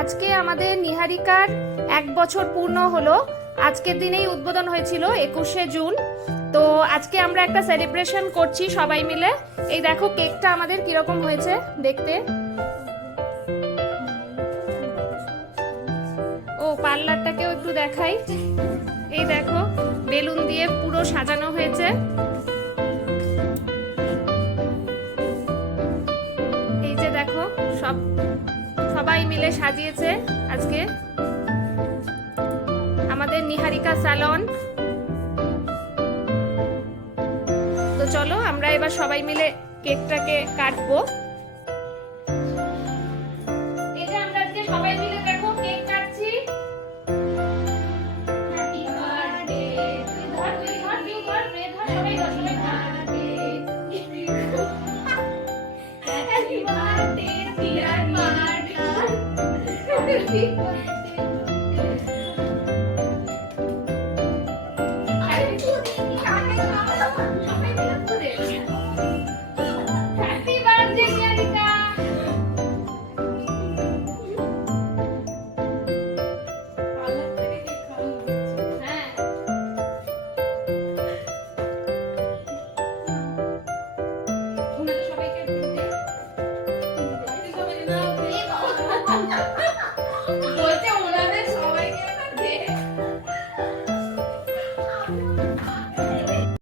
আজকে আমাদের নিহারিকার 1 বছর পূর্ণ হলো। আজকের দিনেই উদ্বোধন হয়েছিল 21শে জুন। তো আজকে আমরা একটা সেলিব্রেশন করছি সবাই মিলে। এই দেখো কেকটা আমাদের কিরকম হয়েছে দেখতে। ও পার্লারটাকেও একটু দেখাই। এই দেখো বেলুন দিয়ে পুরো সাজানো হয়েছে। এই যে দেখো সবাই মিলে সাজিয়েছে আজকে আমাদের নিহারিকা স্যালন। তো চলো আমরা এবার সবাই মিলে কেকটাকে কাটবো। এই যে আমরা আজকে সবাই মিলে দেখো কেক কাটছি। হ্যাপি বার্থডে তুই ধর সবাই ধর হ্যাপি বার্থডে ডিয়ার মার্ক।